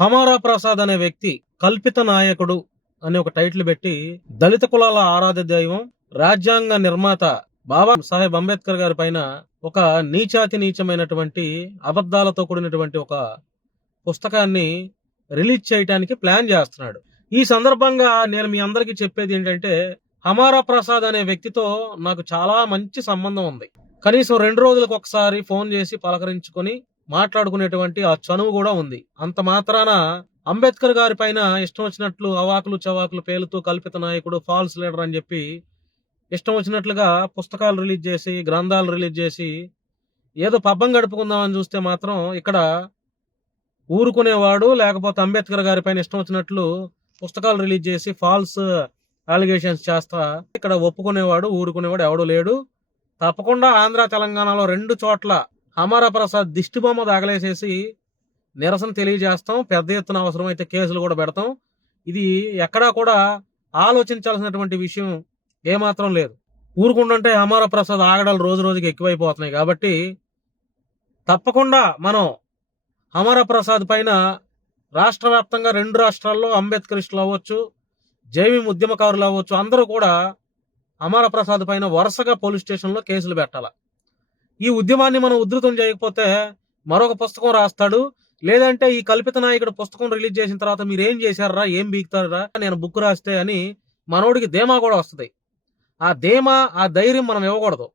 హమారా ప్రసాద్ అనే వ్యక్తి కల్పిత నాయకుడు అనే ఒక టైటిల్ పెట్టి దళిత కులాల ఆరాధ్య దైవం, రాజ్యాంగ నిర్మాత బాబా సాహెబ్ అంబేద్కర్ గారి పైన ఒక నీచాతి నీచమైనటువంటి అబద్ధాలతో కూడినటువంటి ఒక పుస్తకాన్ని రిలీజ్ చేయడానికి ప్లాన్ చేస్తున్నాడు. ఈ సందర్భంగా నేను మీ అందరికీ చెప్పేది ఏంటంటే, హమారా ప్రసాద్ అనే వ్యక్తితో నాకు చాలా మంచి సంబంధం ఉంది. కనీసం 2 రోజులకు ఒకసారి ఫోన్ చేసి పలకరించుకొని మాట్లాడుకునేటువంటి ఆ చనువు కూడా ఉంది. అంత మాత్రాన అంబేద్కర్ గారి పైన ఇష్టం వచ్చినట్లు అవాకులు చవాకులు పేలుతూ కల్పిత నాయకుడు, ఫాల్స్ లీడర్ అని చెప్పి ఇష్టం వచ్చినట్లుగా పుస్తకాలు రిలీజ్ చేసి, గ్రంథాలు రిలీజ్ చేసి ఏదో పబ్బం గడుపుకుందామని చూస్తే మాత్రం ఇక్కడ ఊరుకునేవాడు, లేకపోతే అంబేద్కర్ గారి పైన ఇష్టం వచ్చినట్లు పుస్తకాలు రిలీజ్ చేసి ఫాల్స్ అలిగేషన్స్ చేస్తా ఇక్కడ ఒప్పుకునేవాడు, ఊరుకునేవాడు ఎవడు లేడు. తప్పకుండా ఆంధ్ర తెలంగాణలో 2 చోట్ల హమారా ప్రసాద్ దిష్టి బొమ్మ తగలేసేసి నిరసన తెలియజేస్తాం. పెద్ద ఎత్తున అవసరమైతే కేసులు కూడా పెడతాం. ఇది ఎక్కడా కూడా ఆలోచించాల్సినటువంటి విషయం ఏమాత్రం లేదు. ఊరుకుంటుంటే హమారా ప్రసాద్ ఆగడాలు రోజు రోజుకి ఎక్కువైపోతున్నాయి. కాబట్టి తప్పకుండా మనం హమారా ప్రసాద్ పైన రాష్ట్ర వ్యాప్తంగా 2 రాష్ట్రాల్లో అంబేద్కరిస్టులు అవ్వచ్చు, జైవీం ఉద్యమకారులు అవ్వచ్చు, అందరూ కూడా హమారా ప్రసాద్ పైన వరుసగా పోలీస్ స్టేషన్లో కేసులు పెట్టాల. ఈ ఉద్యమాన్ని మనం ఉధృతం చేయకపోతే మరొక పుస్తకం రాస్తాడు. లేదంటే ఈ కల్పిత నాయకుడు పుస్తకం రిలీజ్ చేసిన తర్వాత మీరు ఏం చేశారా, ఏం బీగుతారా, నేను బుక్ రాస్తే అని మనోడికి ధీమా కూడా వస్తుంది. ఆ ధీమా, ఆ ధైర్యం మనం ఇవ్వకూడదు.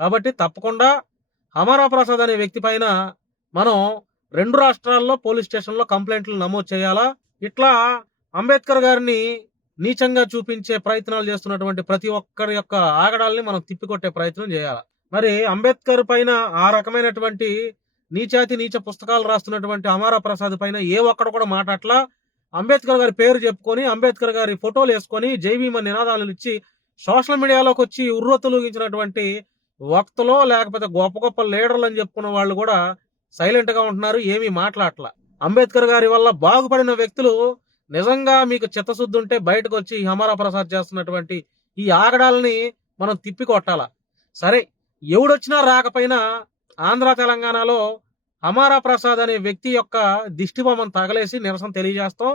కాబట్టి తప్పకుండా హమారా ప్రసాద్ అనే వ్యక్తి పైన మనం 2 రాష్ట్రాల్లో పోలీస్ స్టేషన్లో కంప్లైంట్లు నమోదు చేయాలా. ఇట్లా అంబేద్కర్ గారిని నీచంగా చూపించే ప్రయత్నాలు చేస్తున్నటువంటి ప్రతి ఒక్కరి యొక్క ఆగడాల్ని మనం తిప్పికొట్టే ప్రయత్నం చేయాలి. మరి అంబేద్కర్ పైన ఆ రకమైనటువంటి నీచాతి నీచ పుస్తకాలు రాస్తున్నటువంటి హమారా ప్రసాద్ పైన ఏ ఒక్కడు కూడా మాట్లాడలా. అంబేద్కర్ గారి పేరు చెప్పుకొని, అంబేద్కర్ గారి ఫోటోలు వేసుకొని జైభీమ నినాదాలు ఇచ్చి సోషల్ మీడియాలోకి వచ్చి ఉర్రొత్తులూగించినటువంటి వక్తలో, లేకపోతే గొప్ప గొప్ప లీడర్లు అని చెప్పుకున్న వాళ్ళు కూడా సైలెంట్ గా ఉంటున్నారు, ఏమీ మాట్లాడట్లా. అంబేద్కర్ గారి వల్ల బాగుపడిన వ్యక్తులు నిజంగా మీకు చిత్తశుద్ధి ఉంటే బయటకు వచ్చి హమారా ప్రసాద్ చేస్తున్నటువంటి ఈ ఆగడాలని మనం తిప్పికొట్టాల. సరే, ఎవడొచ్చినా రాకపోయినా ఆంధ్ర తెలంగాణలో హమారా ప్రసాద్ అనే వ్యక్తి యొక్క దిష్టి బొమ్మను తగలేసి నిరసన తెలియజేస్తాం.